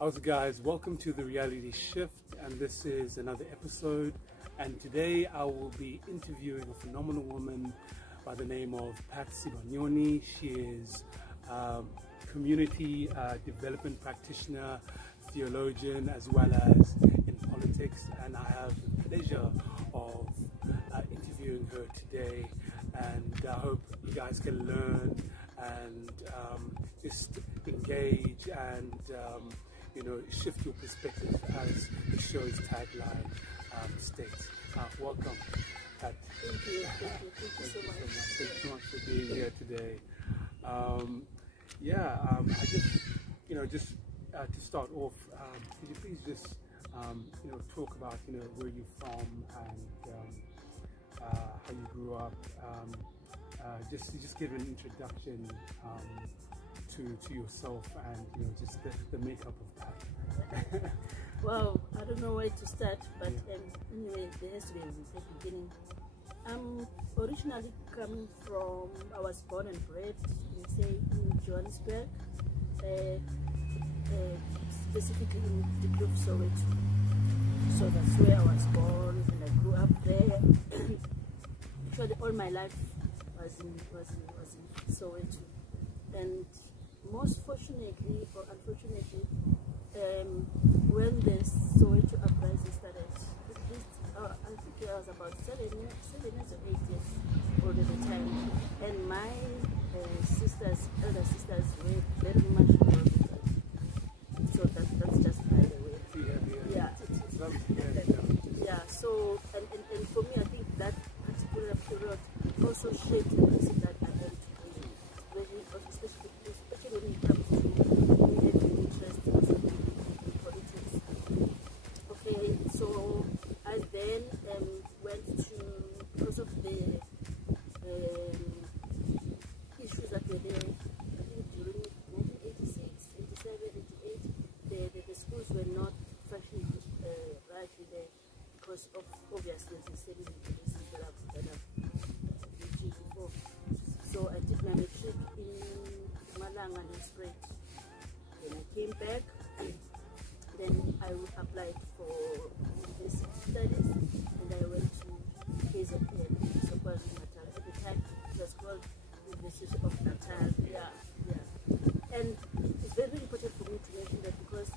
How's it, guys? Welcome to The Reality Shift, and this is another episode. And today I will be interviewing a phenomenal woman by the name of Pat Sibanyoni. She is community development practitioner, theologian, as well as in politics. And I have the pleasure of interviewing her today, and I hope you guys can learn and just engage and shift your perspective, as the show's tagline states. Welcome, Pat. Thank you so much. Thank you so much for being here today. I just to start off, could you please just talk about where you're from and how you grew up? Just give an introduction to yourself and just the makeup of Pat. Well, I don't know where to start, but anyway, there has to be a beginning. I'm originally coming from, I was born and bred in Johannesburg, specifically in the group Soweto. So that's where I was born, and I grew up there. Actually, all my life was in Soweto, and most fortunately or unfortunately, when the Soweto uprising started, I think I was about 7 years or 8 years old at the time, and my elder sisters were very much involved with that. So that's just by the way. Yeah. So and for me, I think that particular period also shaped the person that I am today. Especially when it comes to me having interest in politics. Okay, so I then went to, because of the issues that were there, I think during 1986, 87, 88, the schools were not functioning rightly there because of obviously the same reasons that I've mentioned before. So I did my matric in Malanga and spread. Then I came back, then I applied for university studies, and I went to KZN, Natal. At the time, it was called University of Natal. Yeah. And it's very important for me to mention that because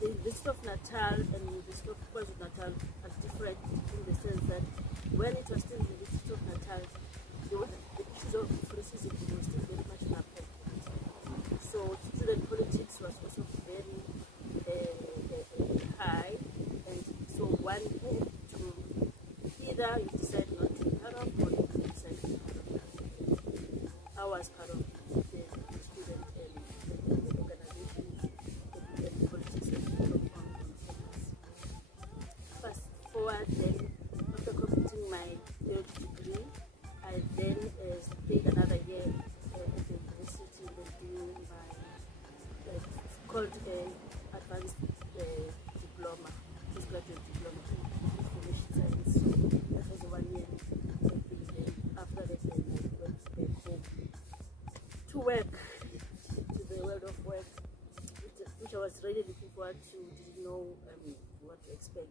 the University of Natal and the University of Natal are different in the sense that when it was still the University of Natal, the issues of racism were still very much in our head. So student politics was also very high, and so one had to either you decide not to be part of, or you decide to be part of that. I was part of the student and organizations and politics and on campus. Fast forward, then after completing my third degree, I then stayed another year at the university doing my called advanced diploma, postgraduate diploma in information science. So that was 1 year. After that, I went back home to work, to the world of work, which I was really looking forward to. Didn't know what to expect.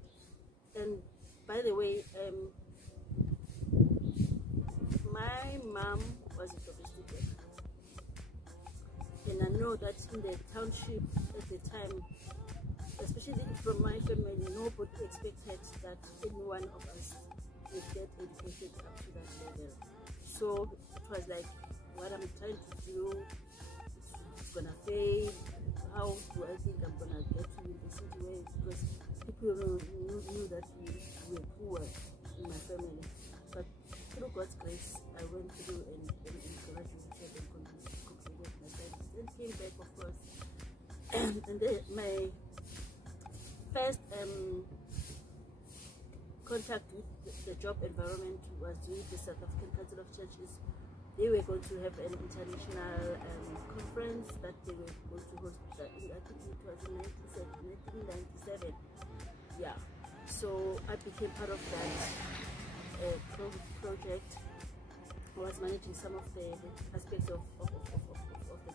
And by the way, my mom was a domestic worker, and I know that in the township at the time, especially from my family, nobody expected that any one of us would get educated up to that level. So it was like, what I'm trying to do, it's gonna fail. How do I think I'm gonna get to university? Because people knew that we were poor in my family. But through God's grace, I went through and graduated and completed my studies. Then came back, of course. And then my first contact with the job environment was with the South African Council of Churches. They were going to have an international conference that they were going to host. I think it was in 1997. Yeah. So I became part of that project. I was managing some of the aspects of the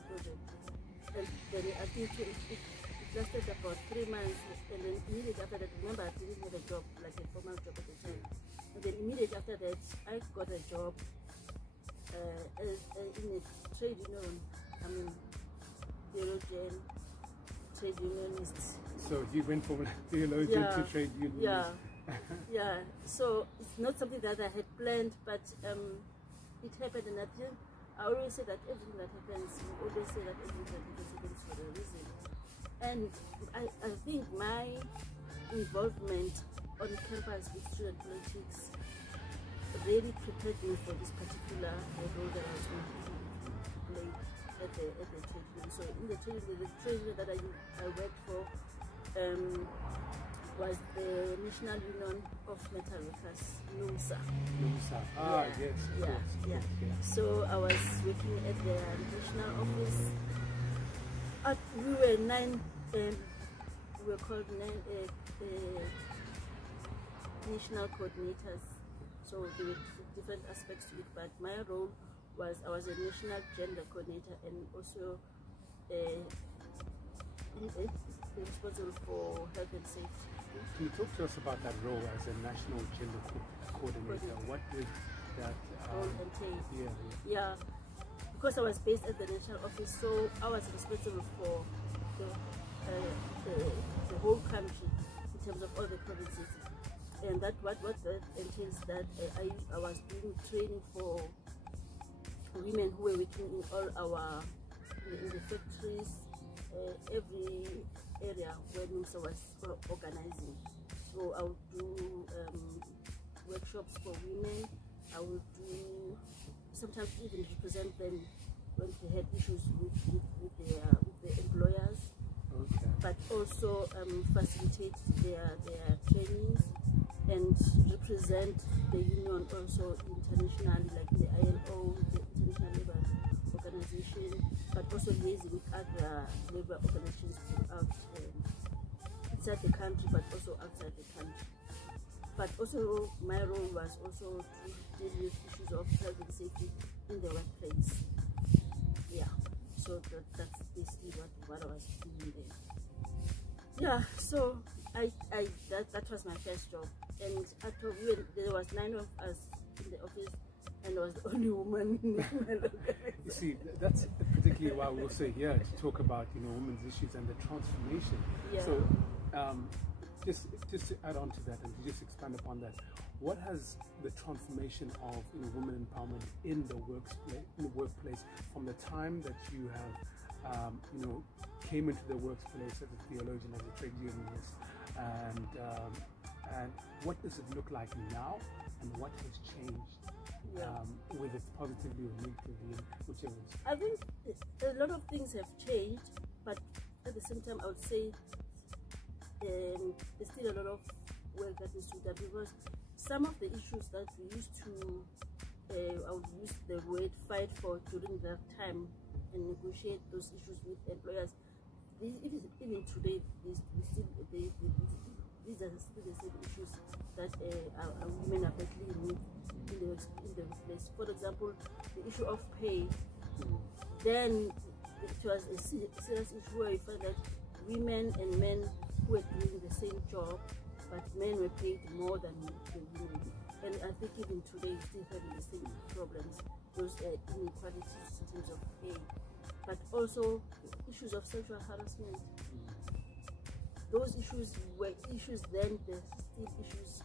project. And then I think it lasted about 3 months, and then immediately after that, remember I didn't have a job, like a formal job at the time. And then immediately after that, I got a job in a trade union. I mean, theologian, trade unionist. So you went from theologian to trade unionist. Yeah, yeah. So it's not something that I had planned, but it happened, and I always say that everything that happens, we always say that everything that happens for a reason. And I think my involvement on campus with student politics really prepared me for this particular role that I was going to play at the trade union. So in the trade union that I worked for was the National Union of Metal Workers, NUMSA. NUMSA. Yes. So I was working at the national office. We were 9. We were called 9 national coordinators. So there were different aspects to it, but my role was I was a national gender coordinator and also responsible for health and safety. Can you talk to us about that role as a national gender coordinator? What did that role entail? Yeah. Because I was based at the national office, so I was responsible for the whole country in terms of all the provinces. And that what that entails that I was doing training for women who were working in all our in the factories, every area where NUMSA was organizing. So I would do workshops for women. I would do sometimes even represent them when they had issues with their employers. Okay. But also facilitate their trainings and represent the union also internationally, like the ILO, the International Labour Organization, but also liaising with other labor organizations throughout inside the country, but also outside the country. But also my role was also to deal with issues of health and safety in the workplace. Yeah, so that's basically what I was doing there. Yeah, so that was my first job, and there was 9 of us in the office, and I was the only woman in the organization. You see, that's particularly why we'll say here to talk about women's issues and the transformation. Yeah. So just to add on to that and to just expand upon that, what has the transformation of women empowerment in the workplace from the time that you have came into the workplace as a theologian, as a trade unionist, and what does it look like now, and what has changed, whether it's positively or negatively, whichever it is? I think a lot of things have changed, but at the same time I would say there's still a lot of work that needs to be done, because some of the issues that we used to, I would use the word fight for during that time and negotiate those issues with employers. Even today, these are still the same issues that women are battling with in the workplace. For example, the issue of pay. Then it was a serious issue where you find that women and men who were doing the same job, but men were paid more than the women. And I think even today, we're still having the same problems, those inequalities in terms of pay. But also issues of sexual harassment. Those issues were issues then, they're still issues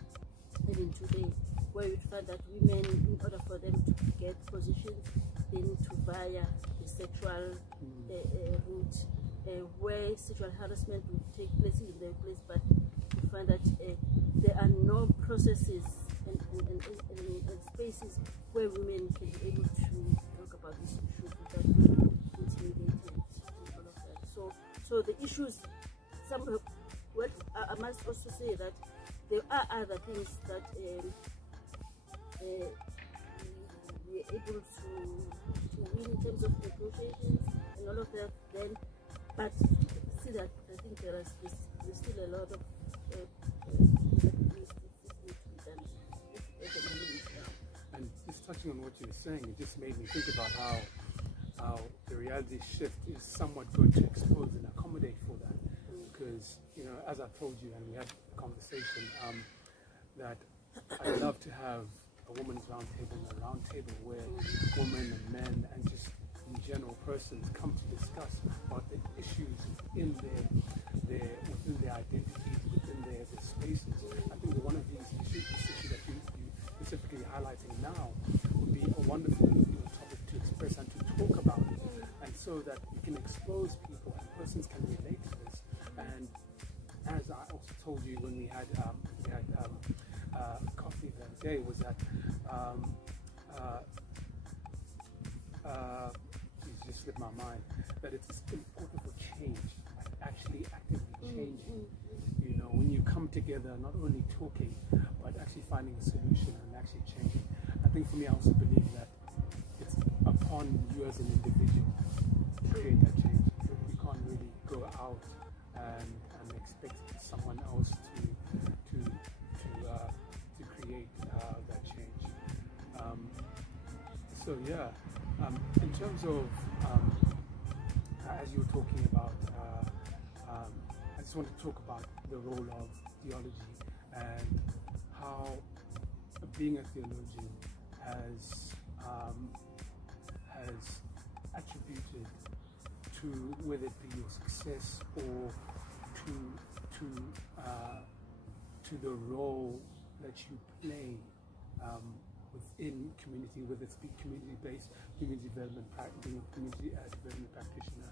even today, where you find that women, in order for them to get positions, they need to via the sexual route, where sexual harassment will take place in their place, but you find that there are no processes and spaces where women can be able to talk about these issues without being intimidated and all of that. So the issues, I must also say that there are other things that we are able to win in terms of negotiations and all of that. Then, but still, I think there's still a lot of and just touching on what you were saying, it just made me think about how the reality shift is somewhat going to expose and accommodate for that. as I told you, and we had a conversation, that I'd love to have a women's roundtable, and a roundtable where women and men and just in general persons come to discuss about the issues in within their identities, within their spaces. I think that one of these issues, this issue that you specifically highlighting now, would be a wonderful topic to express and to talk about, and so that we can expose people and persons can relate to this. And as I also told you when we had coffee that day, was that it just slipped my mind, that it's important for change, like actually actively changing. You know, when you come together, not only talking, but actually finding a solution and actually changing. I think for me, I also believe that it's upon you as an individual to create that change. You can't really go out and expect someone else to create that change. So yeah, in terms of as you were talking about, I just want to talk about the role of theology and how being a theologian has attributed to whether it be your success or to the role that you play within community, whether it's be community-based, community development, being a community development practitioner,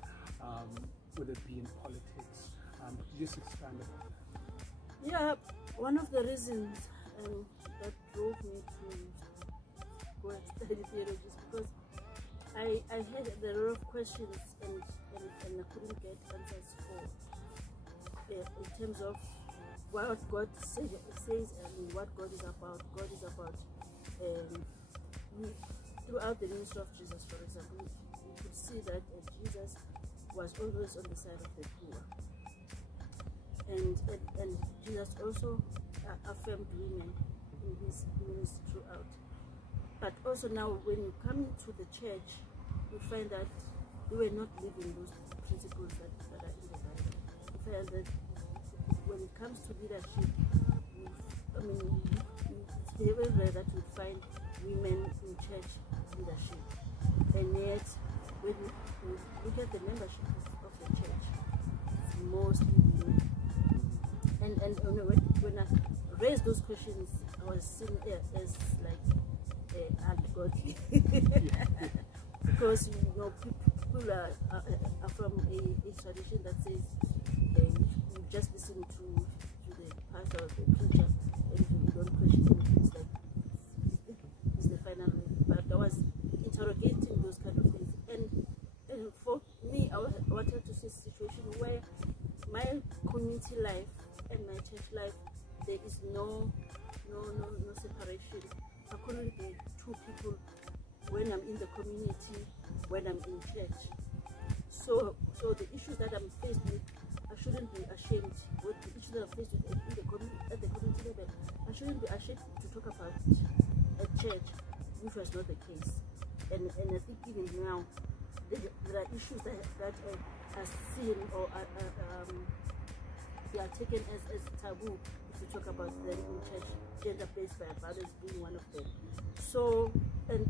whether it be in politics. Just expand upon that. Yeah, one of the reasons that drove me to go and study theology is because I had a lot of questions and I couldn't get answers for in terms of what God says and what God is about. God is about throughout the ministry of Jesus, for example, we could see that Jesus was always on the side of the poor. And Jesus also affirmed women in his ministry throughout. But also now when you come into the church, you find that we were not living those principles that are in the Bible. You find that when it comes to leadership, it's very rare that you find women in church leadership. And yet, when you look at the membership of the church, it's mostly women. And when I raised those questions, I was seen as like ungodly. Because people are from a tradition that says you just listen to the pastor or the preacher and you don't question anything. It's like it's the final way. But I was interrogating those kind of things, and for me, I wanted to see a situation where my community life and my church life, there is no separation. I couldn't be two people when I'm in the community, when I'm in church. So the issues that I'm faced with, I shouldn't be ashamed. With the issues that I'm faced with at the community level, I shouldn't be ashamed to talk about at church, which was not the case. And I think even now, there are issues that are seen or they are taken as taboo if you talk about them in church, gender-based violence being one of them. So, and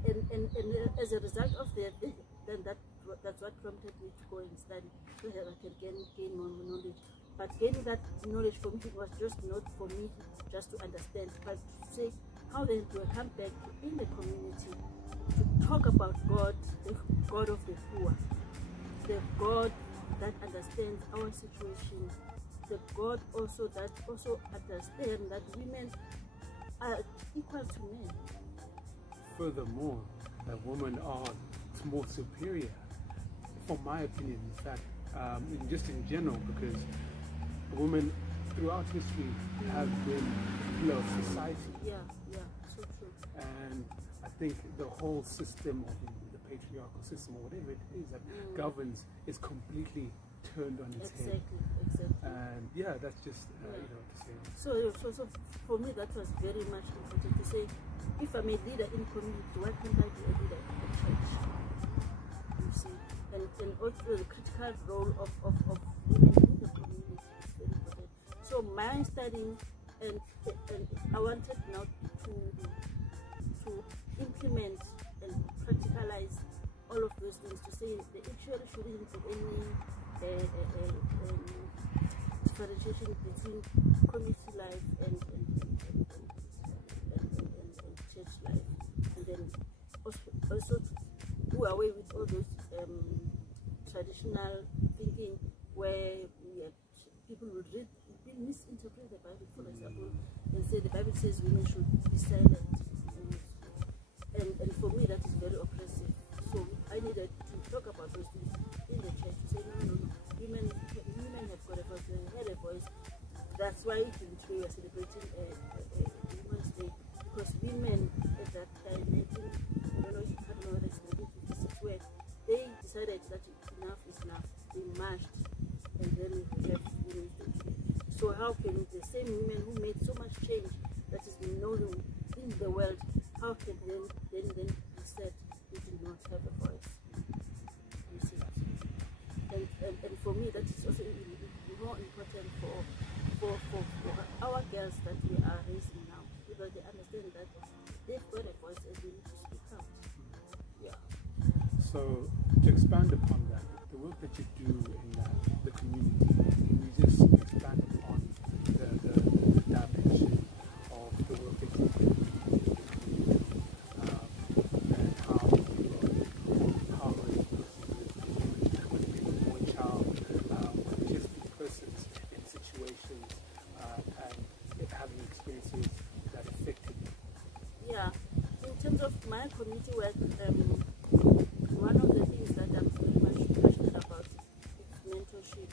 as a result of that, then that's what prompted me to go and study, so that I can gain more knowledge. But gaining that knowledge for me was just not for me just to understand, but to say how then do I come back in the community to talk about God, the God of the poor, the God that understands our situation, the God also that also understands that women are equal to men. Furthermore, that women are more superior, from my opinion, in fact, just in general, because women throughout history have been the pillar of society. Yeah, so true. And I think the whole system of the patriarchal system, or whatever it is that governs, is completely turned on its head. Exactly. And yeah, that's just to say. So for me, that was very much important to say, if I'm a leader in community, why can't I be a leader in the church? You see, and also the critical role of women in the community is very important. my studying, and I wanted now to implement and practicalize all of those things, to say there actually shouldn't be any differentiation between community life and church life, and then also do away with all those traditional thinking where people would misinterpret the Bible, for example, and say the Bible says women should be silent, and for me that is very oppressive. So I needed to talk about those things in the church, to say no, women have got a voice, they had a voice. That's why even today we are celebrating Women's Day, because women at that time, I don't know whether it's 1956, where they decided that enough is enough. They marched, and then we have Women's Day. So how can the same women who made so much change that is known in the world, how can then be said they do not have a voice? You see? And for me, that is also more important for our girls that we are raising now, because they understand that they've got a voice and they need to speak out. Yeah. So to expand upon that, the work that you do in the community, can you just expand upon the dimension of the work that you do and how one child, just persons in situations and having experiences that affected you? Yeah. In terms of my community work, one of the things that I'm very much passionate about is mentorship.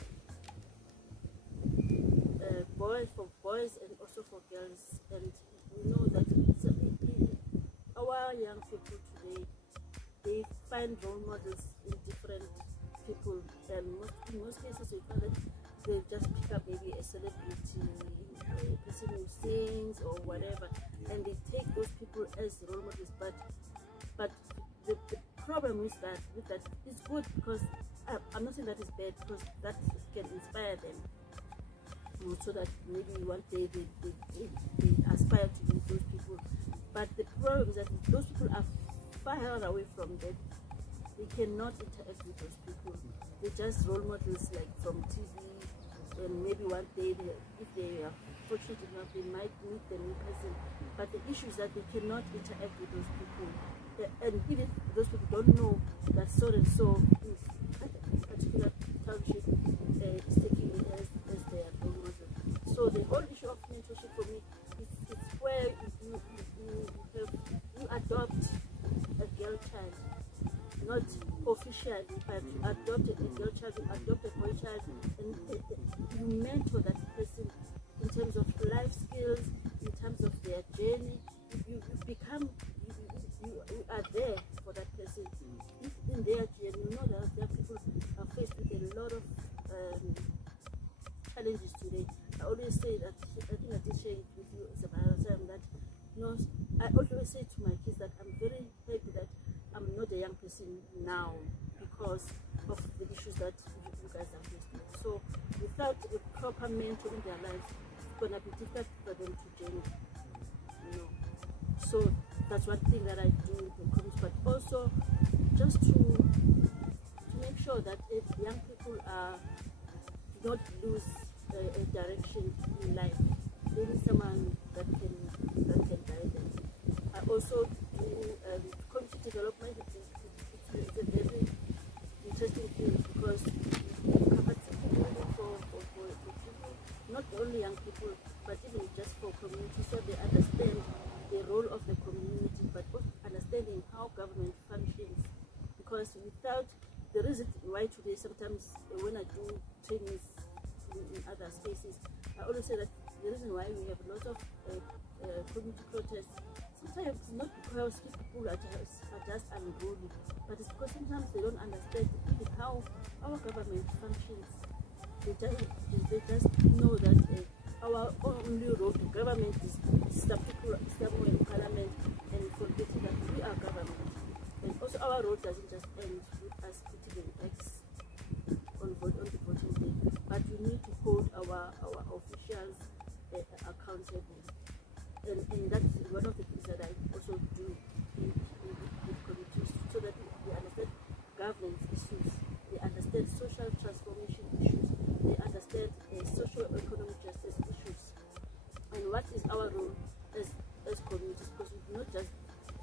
For boys and also for girls, and we know that our young people today, they find role models in different people, and in most cases we find that they just pick up maybe a celebrity, a person who sings or whatever, and they take those people as role models. But the problem is that it's good, because I'm not saying that it's bad, because that can inspire them, so that maybe one day they aspire to be those people. But the problem is that those people are far away from them. They cannot interact with those people. They're just role models, like from TV, and maybe one day, if they are fortunate enough, they might meet them in person. But the issue is that they cannot interact with those people. And even those people don't know that so and so is at a particular township is taking it as their role model. So the whole issue of mentorship for me is where you adopt a girl child, not officially, but you adopt a girl child, you adopt a boy child, and you mentor that person in terms of life skills, in terms of their journey. You are there for that person in their journey. You know that there are people are faced with a lot of challenges today. I always say that, I think I did share it with you that I always say to my kids that I'm very happy that I'm not a young person now, because of the issues that you guys are faced with. So without a proper mentor in their lives, it's gonna be difficult for them to journey. So that's one thing that I do in the community, but also just to make sure that if young people do not lose a direction in life, they need someone that can guide them. I also do community development. It's a very interesting thing, because capacity building for people, not only young people, but even just for community, so they understand the role of the community, but also understanding how government functions. Because without the reason why today, sometimes when I do trainings in other spaces, I always say that the reason why we have a lot of community protests, sometimes not because people are just unruly, but it's because sometimes they don't understand even how our government functions. They just know that our only role to government is some people somewhere in parliament and forgetting that we are government. And also our role doesn't just end with us putting an X on the voting day, but we need to hold our officials and that's one of the things that I also do with committees, so that they understand governance issues, they understand social transformation issues, they understand socio-economic justice issues, and what is our role as communities, because we not just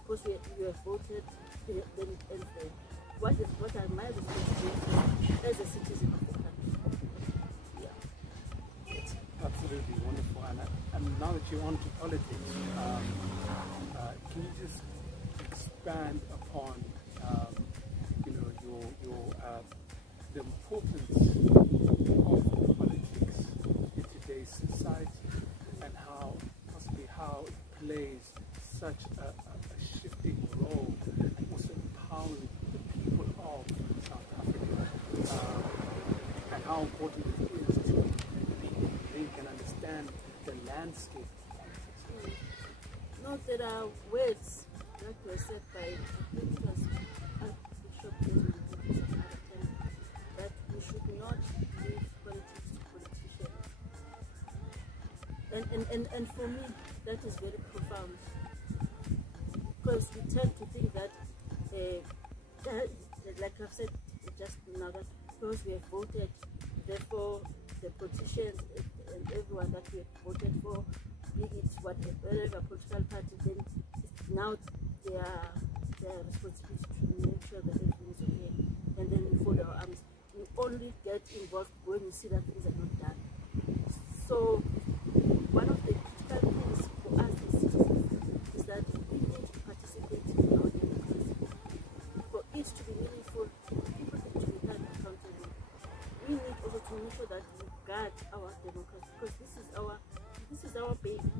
because we have voted, then it ends there. What are my responsibilities as a citizen of the country? Yeah. It's absolutely wonderful. And now that you're on to politics, can you just expand upon the importance of politics in today's society, and how it plays such a shifting role, and also empowering the people of South Africa, and how important it is to think and understand the landscape of politics. No, there are words that were said by, I think it was Archbishop Desmond Tutu some other time, that we should not leave politics to politicians. And for me, that is very profound, because we tend to think that, like I've said just now, that because we have voted, therefore the politicians and everyone that we have voted for, be it whatever political party, then it's now their responsibility to make sure that everything is okay, and then we fold our arms. We only get involved when we see that things are not done. So one of the critical things for us as citizens is that we need to participate in our democracy. For it to be meaningful, people need to be held accountable. We need also to make sure that we guard our democracy, because this is our baby.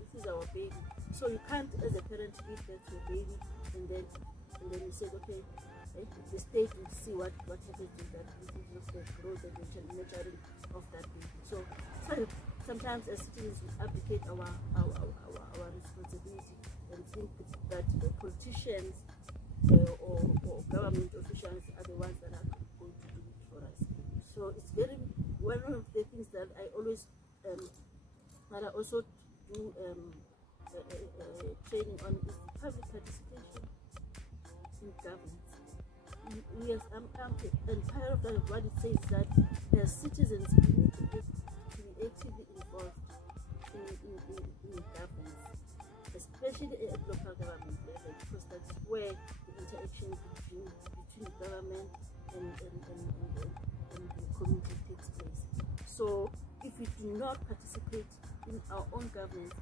This is our baby. So you can't, as a parent, give birth to a baby and then you say, okay, the state will see what happens to that. This is just the growth and the nurturing of that baby. So sometimes as citizens we abdicate our responsibility and think that the politicians or government officials are the ones that are going to do it for us. So it's very, one of the things that I always that I also do training on is public participation in governance. And part of that, what it says is that as citizens we need to be actively involved in governance, especially at local government level, because that's where the interaction between government and the community takes place. So if we do not participate in our own governance,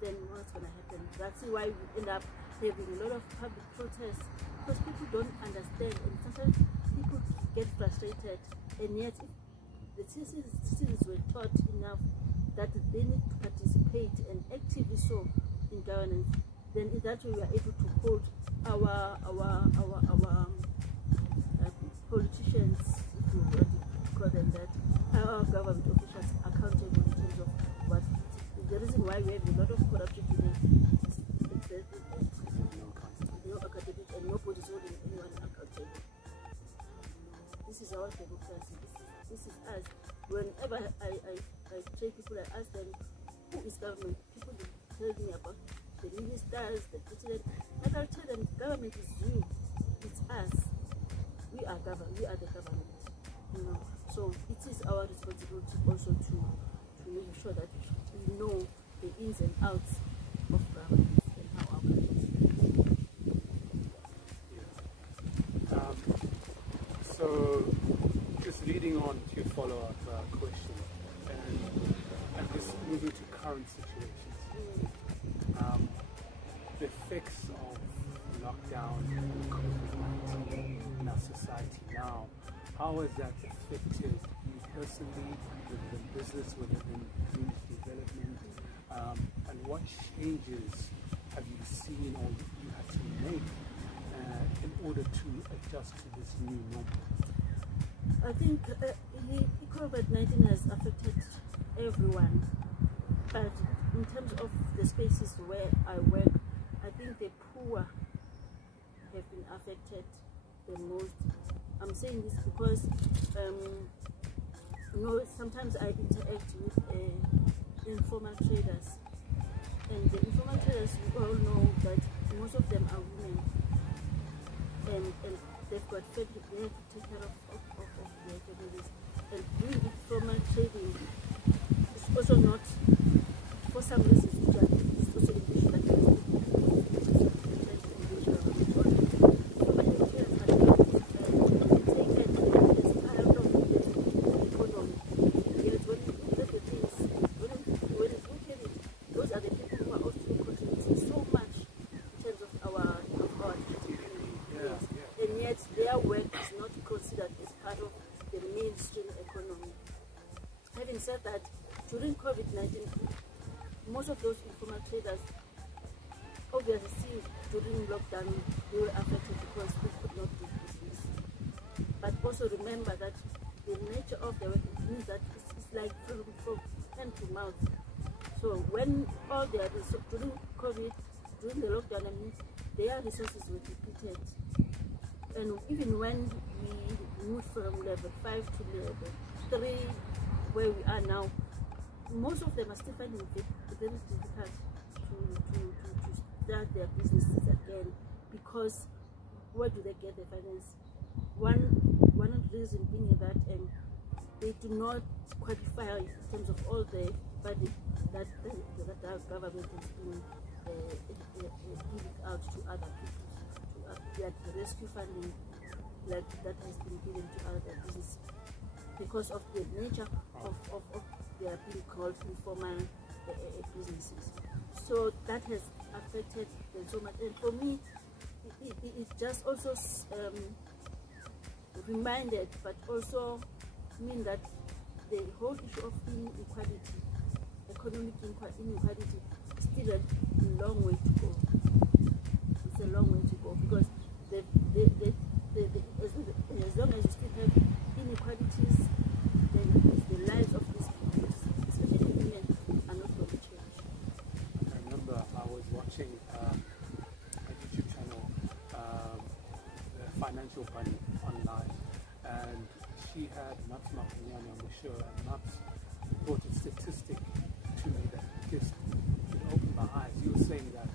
then what's going to happen? That's why we end up having a lot of public protests, because people don't understand, and sometimes people get frustrated, and yet if the citizens were taught enough that they need to participate and actively so in governance, then in that way we are able to hold our politicians, if you want to call them that, our government officials accountable in terms of what the reason why we have a lot of corruption today is no accountability, and nobody's holding anyone accountable. This is our democracy. This is us. Whenever I train people, I ask them, who is government? People will tell me about the ministers, the president. Like I'll tell them, government is you. It's us. We are government. We are the government. So it is our responsibility also to make sure that we know the ins and outs of governance and how our country is. So just leading on to your follow-up question, and just moving to current situations, the effects of lockdown and COVID-19 in our society now, how has that affected you personally, within business, within community development, and what changes have you seen or you had to make in order to adjust to this new normal? I think COVID-19 has affected everyone, but in terms of the spaces where I work, I think the poor have been affected the most. I'm saying this because sometimes I interact with informal traders, And the informal traders, we all know that most of them are women, and they've got family, they have to take care of their families. And doing informal trading is also not, for some reasons, which are it's also an issue that has to be said that during COVID-19, most of those informal traders, obviously during lockdown, they were affected because they could not do business. But also remember that the nature of the work means that it's like from hand to mouth. So when all their during COVID, during the lockdown, I mean, their resources were depleted. And even when we moved from level 5 to level 3, where we are now, most of them are still finding it very difficult to start their businesses again, because where do they get the finance? One of the reasons being that they do not qualify in terms of all the budget that our government has been giving out to other people, like the rescue funding that has been given to other businesses, because of the nature of their being called informal businesses. So that has affected them so much. And for me, it just also reminded, but also mean that the whole issue of inequality, economic inequality, is still a long way to go. It's a long way to go, because as long as you still have inequalities, then the lives of these people, especially women, are not going to change. I remember I was watching a YouTube channel, the Financial Bunny online, and she had Nats Makunyani on the show, and Nats brought a statistic to me that just opened my eyes. You were saying that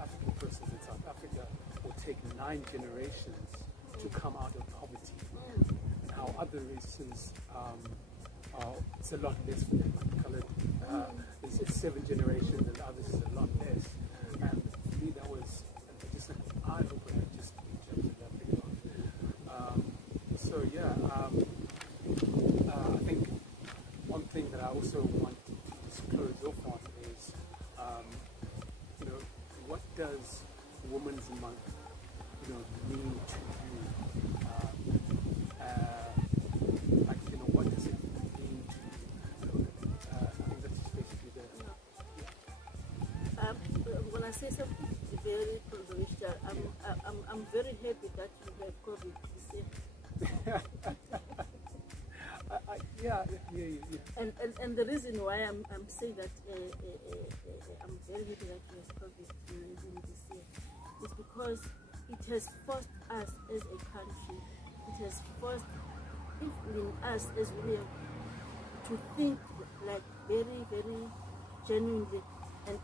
African persons in South Africa will take 9 generations to come out of poverty, and how other races, it's a lot less for them. Like colored, it's 7 generations, and others is a lot less. And for me, that was just an eye opener, just in terms of that video. So yeah, I think one thing that I also want to just close off on is, you know, what does Women's Month, you know, mean to you? Like, you know, what does it mean to you? I think that's just basically the. When I say something very controversial, I'm very happy that you have COVID this year. Yeah. And the reason why I'm saying that I'm very happy that you have COVID-19 this year is because it has forced us as a country, it has forced even us as women to think like very, very genuinely and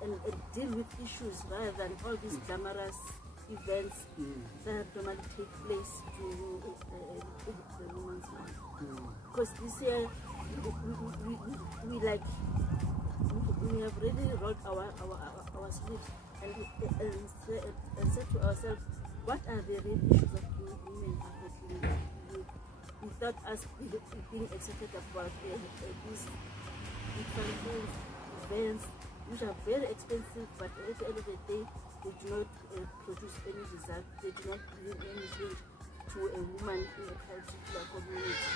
deal with issues rather than all these glamorous events that normally take place during the Women's Month. Because this year we have really rolled our sleeves and said to ourselves, what are the real issues of women affecting youth, without us being excited about these functions, events, which are very expensive, but at the end of the day, they do not produce any result, they do not bring any change to a woman in a particular community.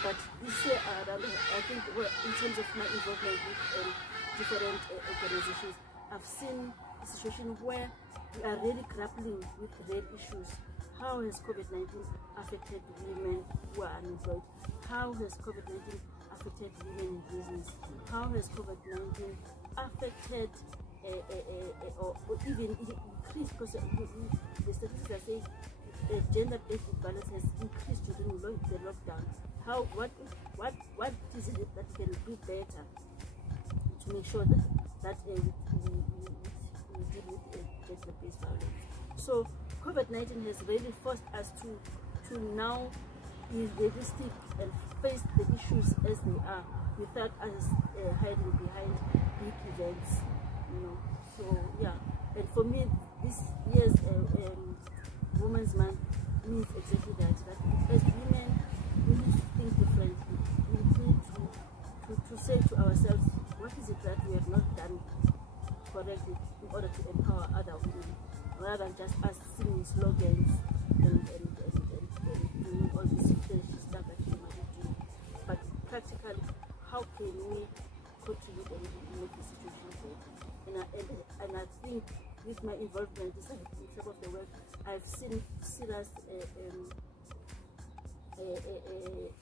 But this year around, I think, in terms of my involvement with different organizations, I've seen a situation where we are really grappling with real issues. How has COVID-19 affected women who are unemployed? How has COVID-19 affected women in business? How has COVID-19 affected or even increased, because the statistics are saying gender-based violence has increased during the lockdown. What is it that we can do better to make sure that that we deal with gender-based violence. So COVID-19 has really forced us to now be realistic and face the issues as they are, without us hiding behind big events, you know. So yeah, and for me, this year's Women's Month means exactly that. That as women, we need to think differently. We need to say to ourselves, what is it that we have not done correctly in order to empower other women, rather than just us singing slogans and doing all this flashy stuff that we might do. But practically, how can we contribute and make the situation better? And I think with my involvement in some of the work, I've seen serious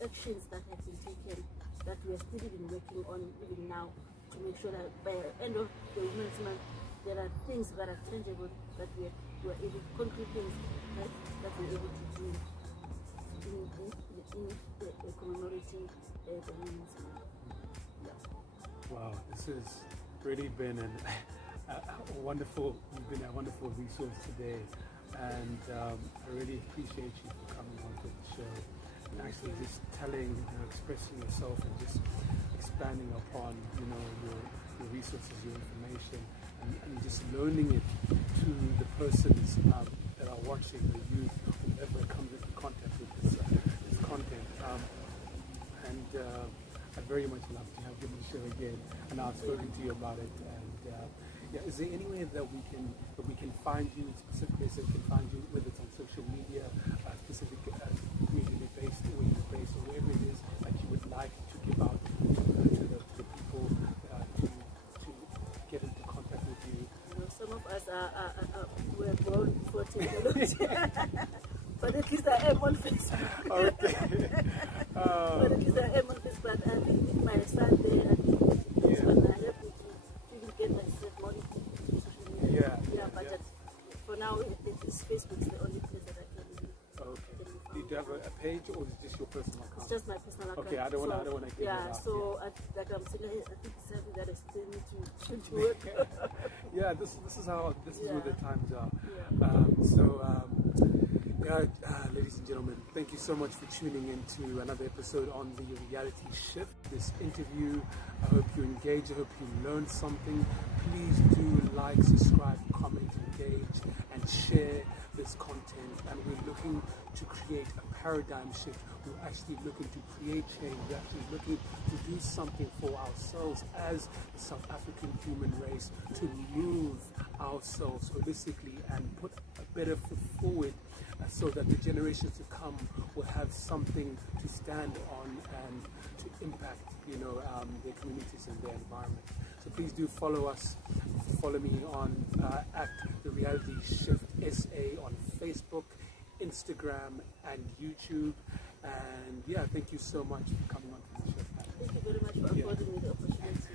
actions that have been taken, that we are still even working on even now, to make sure that by the end of the Women's Month, there are things that are tangible, that we are able, concrete things that we're able to do in commemorating the Women's Month. Yeah. Wow, this has really been a wonderful resource today, and I really appreciate you for coming on to the show and actually just telling, expressing yourself and just expanding upon, your resources, your information, and just learning it to the persons that are watching, the youth, whoever comes into contact with this content. I'd very much love to have you on the show again, and I've spoken to you about it. And yeah, is there any way that we can find you, specifically, so we can find you, whether it's on social media, specific community based, or based, or wherever it is that you would like to give out to the people to get into contact with you? Some of us were born for technology, but at least I am on Facebook. Okay. But at least I am on Facebook. I think with my son there, I think it's when I help me to even get myself more into social media. But for now, it's Facebook is the only place that I can use. Okay. Do you have a page, or is it just your personal account? It's just my personal account. Okay, I don't want to give it out. So like I'm saying, I think it's something that I still need to work. Yeah, this is where the times are. Yeah. Ladies and gentlemen, thank you so much for tuning in to another episode on the Reality Shift. This interview, I hope you engage, I hope you learned something. Please do like, subscribe, comment, engage, and share this content. And we're looking to create a paradigm shift. We're actually looking to create change. We're actually looking to do something for ourselves as the South African human race, to move ourselves holistically and put a better foot forward, so that the generations to come will have something to stand on and to impact, their communities and their environment. So please do follow us. Follow me on at The Reality Shift SA on Facebook, Instagram, and YouTube. And yeah, thank you so much for coming on to the show. Thank you very much for affording me the opportunity.